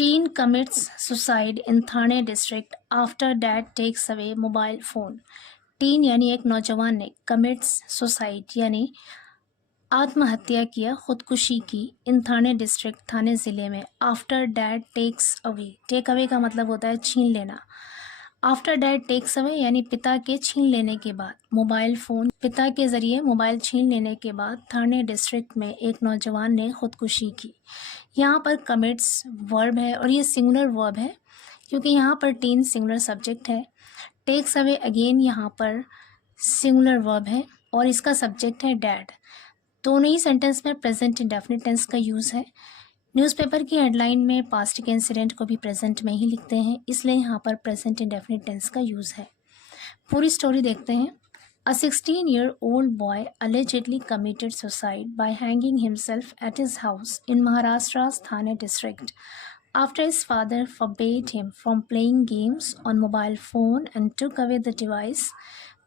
Teen commits suicide in Thane district after dad takes away mobile phone. Tin यानी एक नौजवान ने commits suicide यानी आत्महत्या किया, खुदकुशी की इन थाने डिस्ट्रिक्ट थाने ज़िले में after dad takes away. Take away का मतलब होता है छीन लेना। आफ्टर डैड टेक्स अवे यानी पिता के छीन लेने के बाद मोबाइल फ़ोन, पिता के ज़रिए मोबाइल छीन लेने के बाद थाने डिस्ट्रिक्ट में एक नौजवान ने खुदकुशी की। यहाँ पर कमिट्स वर्ब है और ये सिंगुलर वर्ब है क्योंकि यहाँ पर टीन सिंगुलर सब्जेक्ट है। टेक्स अवे अगेन यहाँ पर सिंगुलर वर्ब है और इसका सब्जेक्ट है डैड। दोनों ही सेंटेंस में प्रेजेंट इंडेफिनिट टेंस का यूज़ है। न्यूज़पेपर की हेडलाइन में पास्ट के इंसिडेंट को भी प्रेजेंट में ही लिखते हैं, इसलिए यहाँ पर प्रेजेंट इंडेफिनिट टेंस का यूज़ है। पूरी स्टोरी देखते हैं। A 16-year-old boy allegedly committed suicide by hanging himself at his house in Maharashtra's Thane district after his father forbade him from playing games on mobile phone and took away the device,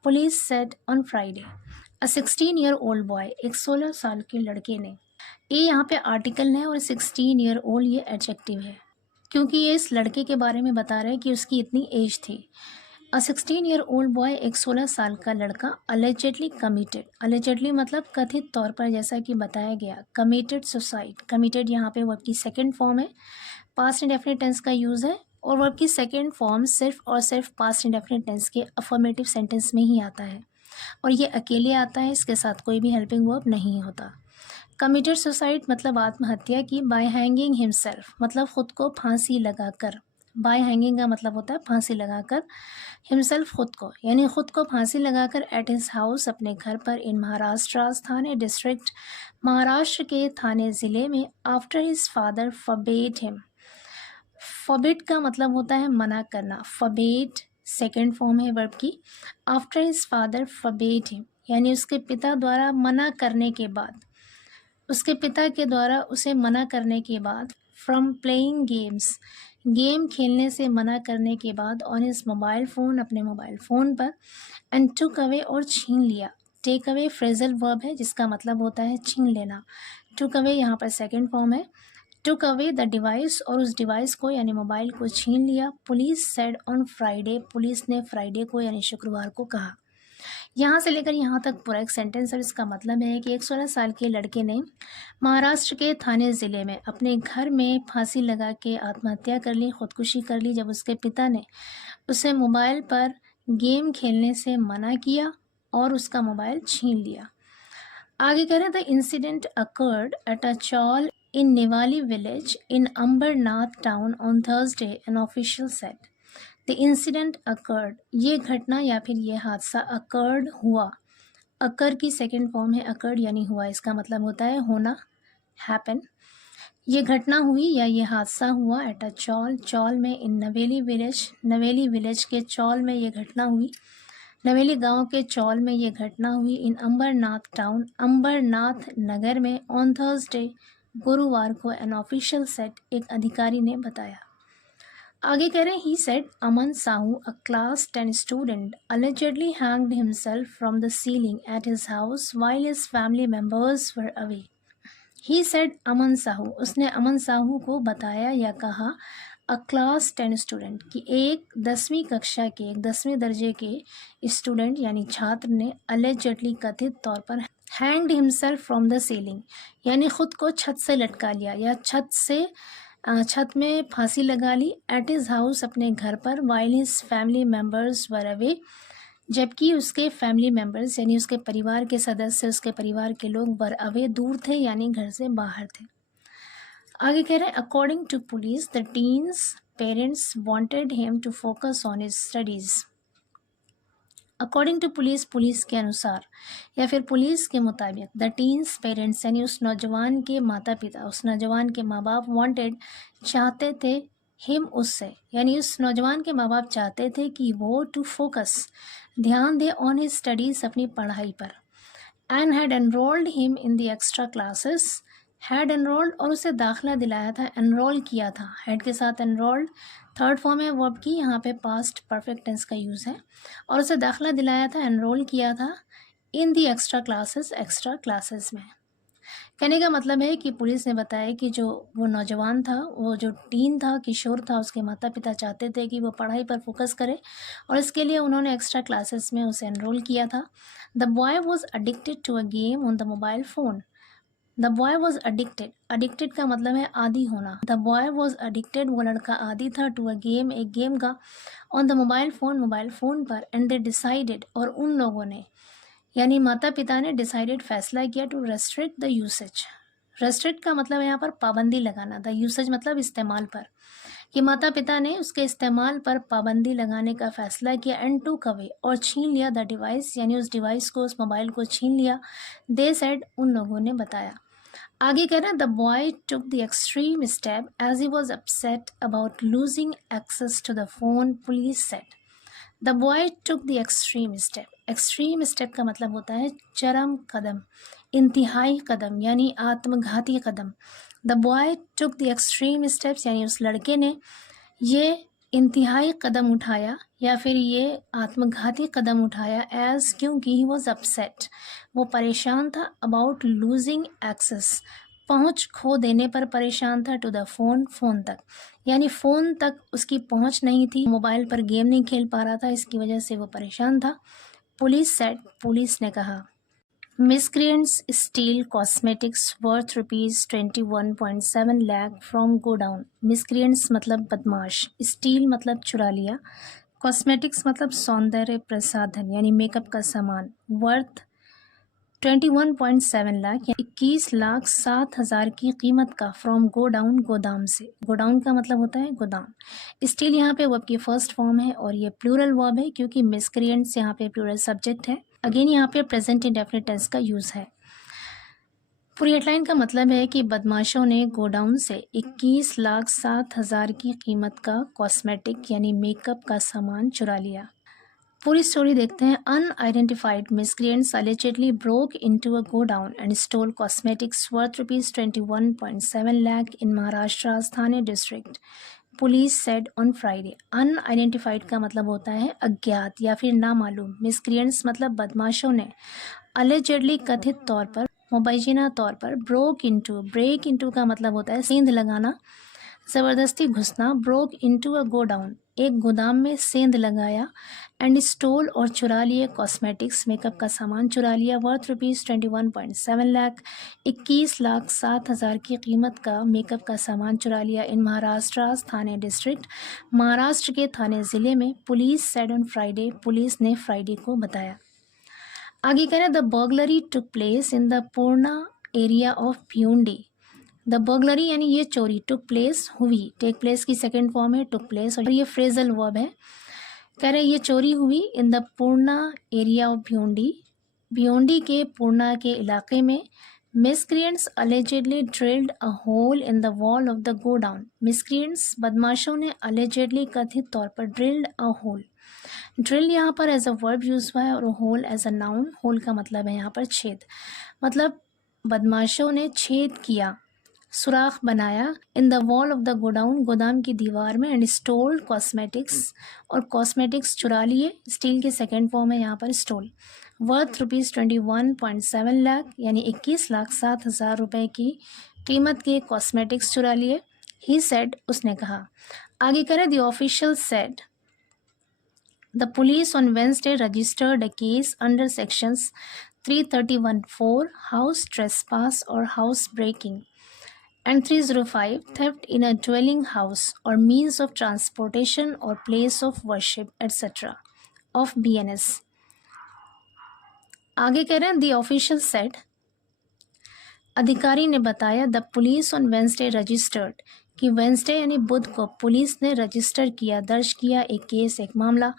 police said on Friday. A 16-year-old boy, एक 16 साल के लड़के ने, ये यहाँ पे article है और 16-year-old ये एडजेक्टिव है क्योंकि ये इस लड़के के बारे में बता रहा है कि उसकी इतनी एज थी। अ 16-year-old बॉय, एक 16 साल का लड़का, अलेजेडली कमिटेड, अलेजेडली मतलब कथित तौर पर, जैसा कि बताया गया, कमिटेड सुसाइड। कमिटेड यहाँ पे वर्ब की सेकंड फॉर्म है, पास्ट इंडेफिनिट टेंस का यूज़ है और वर्ब की सेकंड फॉर्म सिर्फ और सिर्फ पास्ट इंडेफिनिट टेंस के अफर्मेटिव सेंटेंस में ही आता है और ये अकेले आता है, इसके साथ कोई भी हेल्पिंग वर्ब नहीं होता। कमिटेड सुसाइड मतलब आत्महत्या की, बाय हैंगिंग हिमसेल्फ मतलब खुद को फांसी लगाकर। बाय हैंगिंग का मतलब होता है फांसी लगाकर, हिमसेल्फ खुद को, यानी खुद को फांसी लगाकर, एट हिज हाउस अपने घर पर, इन महाराष्ट्र थाने डिस्ट्रिक्ट महाराष्ट्र के थाने ज़िले में, after his father forbade him. Forbid का मतलब होता है मना करना, फॉरबेड सेकेंड फॉर्म है वर्ब की। After his father forbade him यानी उसके पिता द्वारा मना करने के बाद, उसके पिता के द्वारा उसे मना करने के बाद, फ्रॉम प्लेइंग गेम्स गेम खेलने से मना करने के बाद, ऑन हिज मोबाइल फ़ोन अपने मोबाइल फ़ोन पर, एंड टुक अवे और छीन लिया। टेक अवे फ्रेजल वर्ब है जिसका मतलब होता है छीन लेना। टुक अवे यहाँ पर सेकेंड फॉर्म है। टुक अवे द डिवाइस और उस डिवाइस को यानी मोबाइल को छीन लिया। Police said on Friday, police ने फ्राइडे को यानी शुक्रवार को कहा। यहाँ से लेकर यहाँ तक पूरा एक सेंटेंस और इसका मतलब है कि एक 16 साल के लड़के ने महाराष्ट्र के थाने ज़िले में अपने घर में फांसी लगा के आत्महत्या कर ली, खुदकुशी कर ली, जब उसके पिता ने उसे मोबाइल पर गेम खेलने से मना किया और उसका मोबाइल छीन लिया। आगे कह रहे the incident occurred at a chawl in Newali village in Ambarnath town on Thursday, an official said. The incident occurred, ये घटना या फिर ये हादसा, अकर्ड हुआ, अकर की सेकेंड फॉर्म है अकर्ड यानी हुआ, इसका मतलब होता है होना, हैपन। ये घटना हुई या ये हादसा हुआ एट अ चौल, चौल में, इन नवेली विलेज, नवेली विलेज के चौल में ये घटना हुई, नवेली गांव के चौल में ये घटना हुई, इन अंबरनाथ टाउन, अंबरनाथ नगर में, ऑन थर्सडे, गुरुवार को, एन ऑफिशियल सेट, एक अधिकारी ने बताया। आगे कह रहे हैं ही said Aman Sahu, a class 10 student, allegedly hanged himself from the ceiling at his house while his family members were away. He said Aman Sahu, उसने अमन साहू को बताया या कहा, अ क्लास 10 स्टूडेंट कि एक 10वीं कक्षा के, एक 10वें दर्जे के स्टूडेंट यानी छात्र ने, allegedly कथित तौर पर, hanged himself from the ceiling यानी खुद को छत से लटका लिया या छत में फांसी लगा ली, एट हिज हाउस अपने घर पर, वाइल हिज फैमिली मेम्बर्स वर अवे जबकि उसके फैमिली मेम्बर्स यानी उसके परिवार के सदस्य, उसके परिवार के लोग, वर अवे दूर थे यानी घर से बाहर थे। आगे कह रहे हैं according to police the teens parents wanted him to focus on his studies. According to police, police के अनुसार या फिर पुलिस के मुताबिक, द टीन्स पेरेंट्स यानी उस नौजवान के माता पिता, उस नौजवान के माँ बाप, वांटेड चाहते थे, हिम उससे यानी उस नौजवान के माँ बाप चाहते थे कि वो टू फोकस ध्यान दे ऑन हिज स्टडीज़ अपनी पढ़ाई पर, and had enrolled him in the extra classes, had enrolled और उसे दाखिला दिलाया था, एनरोल किया था, हैड के साथ एनरोल्ड थर्ड फॉर्म है वर्ब की, यहाँ पे पास्ट परफेक्ट टेंस का यूज़ है, और उसे दाखिला दिलाया था, एनरोल किया था, in the extra classes, extra classes में। कहने का मतलब है कि पुलिस ने बताया कि जो वो नौजवान था, वो जो टीन था, किशोर था, उसके माता पिता चाहते थे कि वो पढ़ाई पर फोकस करे और इसके लिए उन्होंने एक्स्ट्रा क्लासेस में उसे एनरोल किया था। The boy was addicted to a game on the mobile phone. The boy was addicted, addicted का मतलब है आदी होना। द बॉय वॉज अडिक्टेड, वो लड़का आदी था, टू अ गेम, एक गेम का, ऑन द मोबाइल फ़ोन पर, एंड दे डिसाइडेड, और उन लोगों ने यानी माता पिता ने डिसाइडेड, फैसला किया, to restrict the usage. Restrict का मतलब यहाँ पर पाबंदी लगाना, द यूसेज मतलब इस्तेमाल पर, कि माता पिता ने उसके इस्तेमाल पर पाबंदी लगाने का फैसला किया, एंड टूक अवे, और छीन लिया, द डिवाइस, यानी उस डिवाइस को, उस मोबाइल को छीन लिया। दे सेड, उन लोगों ने बताया। आगे कह रहे हैं, the boy took the extreme step as he was upset about losing access to the phone, police said. The boy took the extreme step, extreme step का मतलब होता है चरम कदम, इंतहाई कदम, यानी आत्मघाती कदम। The boy took the extreme steps, यानी उस लड़के ने ये इंतहाई कदम उठाया या फिर ये आत्मघाती कदम उठाया, एज, क्योंकि ही वॉज अपसेट, वो परेशान था, अबाउट लूजिंग एक्सेस, पहुंच खो देने पर परेशान था, टू द फोन, फ़ोन तक, यानी फ़ोन तक उसकी पहुंच नहीं थी, मोबाइल पर गेम नहीं खेल पा रहा था, इसकी वजह से वो परेशान था। पुलिस सेड, पुलिस ने कहा। Miscreants steal cosmetics worth ₹21.7 lakh from godown. Miscreants मतलब बदमाश, steal मतलब चुरा लिया, cosmetics मतलब सौंदर्य प्रसाधन यानी मेकअप का सामान, worth 21.7 लाख या 21,07,000 की कीमत का, फ्रॉम गोडाउन, गोदाम से। गोडाउन का मतलब होता है गोदाम। स्टील यहाँ पे वर्ब की फर्स्ट फॉर्म है और ये प्लूरल वर्ब है क्योंकि मिसक्रिएंट्स यहाँ पे प्लूरल सब्जेक्ट है। अगेन यहाँ पे प्रेजेंट इंडेफिनिट टेंस का यूज है। पूरी हेडलाइन का मतलब है कि बदमाशों ने गोडाउन से 21,07,000 की कीमत का कॉस्मेटिक यानी मेकअप का सामान चुरा लिया। पूरी स्टोरी देखते हैं। Unidentified miscreants allegedly broke into a godown and stole cosmetics worth ₹21.7 lakh in Maharashtra's Thane district. Police said on Friday. Unidentified का मतलब होता है अज्ञात या फिर नामालूम। मिसक्रिएंट्स मतलब बदमाशों ने, allegedly कथित तौर पर, मुबैना तौर पर, ब्रोक इनटू का मतलब होता है सेंध लगाना, ज़बरदस्ती घुसना। ब्रोक इनटू अ गोडाउन, एक गोदाम में सेंध लगाया, एंड स्टोल और चुरा लिए, कॉस्मेटिक्स मेकअप का सामान चुरा लिया, वर्थ ₹21.7 लाख 21,07,000 की कीमत का मेकअप का सामान चुरा लिया, इन महाराष्ट्र थाने डिस्ट्रिक्ट, महाराष्ट्र के थाने ज़िले में। Police said on Friday, police ने फ्राइडे को बताया। आगे कह रहे हैं, the burglary took place in the Purna area of Bhiwandi. The burglary यानी ये चोरी, टुक प्लेस हुई, टेक प्लेस की सेकेंड फॉर्म है टुक प्लेस और ये फ्रेजल वर्ब है। कह रहे ये चोरी हुई in the Purna area of Bhiwandi, Bhiwandi के पूर्णा के इलाके में। Miscreants allegedly drilled a hole in the wall of the godown. Miscreants बदमाशों ने allegedly कथित तौर पर drilled a hole, ड्रिल यहाँ पर एज अ वर्ब यूज हुआ है और whole as a noun. Whole का मतलब है यहाँ पर छेद, मतलब बदमाशों ने छेद किया, सुराख बनाया, in the wall of the godown, गोदाम की दीवार में, एंड स्टोल कॉस्मेटिक्स, और कॉस्मेटिक्स चुरा लिए। स्टील की सेकेंड फॉर्म है यहाँ पर स्टोल। वर्थ ₹21.7 लाख यानी 21,07,000 रुपये की कीमत के कॉस्मेटिक्स चुरा लिए। ही सेड, उसने कहा। आगे करें, the official said the police on Wednesday registered a case under sections 331(4) house trespass or house breaking and 305 theft in a dwelling house or means of transportation or place of worship etc. of BNS. आगे कह रहे हैं, the official said, अधिकारी ने बताया, the police on Wednesday registered, कि Wednesday यानी बुध को पुलिस ने रजिस्टर किया, दर्ज किया एक केस, एक मामला,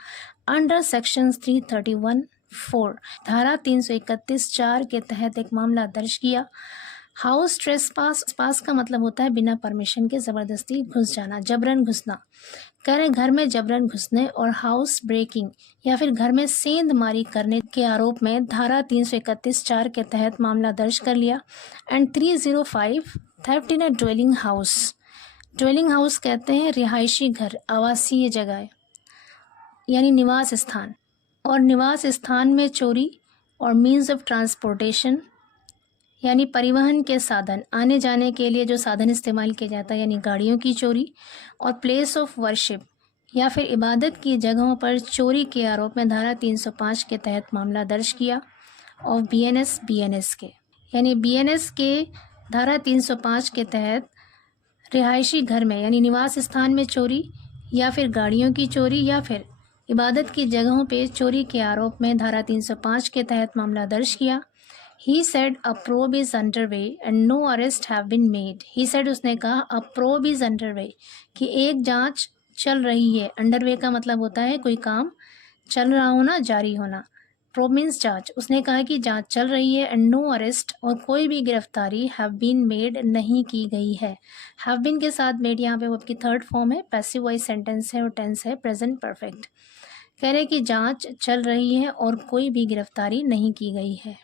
अंडर सेक्शन 331(4) धारा 331(4) के तहत एक मामला दर्ज किया। हाउस ट्रेसपास का मतलब होता है बिना परमिशन के ज़बरदस्ती घुस जाना, जबरन घुसना। कह रहे घर में जबरन घुसने और हाउस ब्रेकिंग या फिर घर में सेंधमारी करने के आरोप में धारा 331(4) के तहत मामला दर्ज कर लिया। And 305 theft in a dwelling house, dwelling house कहते हैं रिहायशी घर, आवासीय जगह यानी निवास स्थान, और निवास स्थान में चोरी और मीन्स ऑफ ट्रांसपोर्टेशन यानी परिवहन के साधन, आने जाने के लिए जो साधन इस्तेमाल किया जाता है यानी गाड़ियों की चोरी, और प्लेस ऑफ वर्शिप या फिर इबादत की जगहों पर चोरी के आरोप में धारा 305 के तहत मामला दर्ज किया। और बीएनएस के यानी बीएनएस के धारा 305 के तहत रिहायशी घर में यानी निवास स्थान में चोरी या फिर गाड़ियों की चोरी या फिर इबादत की जगहों पे चोरी के आरोप में धारा 305 के तहत मामला दर्ज किया। He said a probe is underway and no arrest have been made. He said उसने कहा a probe is underway कि एक जांच चल रही है। अंडरवे का मतलब होता है कोई काम चल रहा होना, जारी होना। प्रोब मीन्स जांच। उसने कहा कि जांच चल रही है एंड नो अरेस्ट और कोई भी गिरफ्तारी हैव बीन मेड नहीं की गई है। हैव बीन के साथ मेड यहाँ पे वो आपकी थर्ड फॉर्म है, पैसिव वॉइस सेंटेंस है और टेंस है प्रेजेंट परफेक्ट। कह रहे कि जांच चल रही है और कोई भी गिरफ्तारी नहीं की गई है।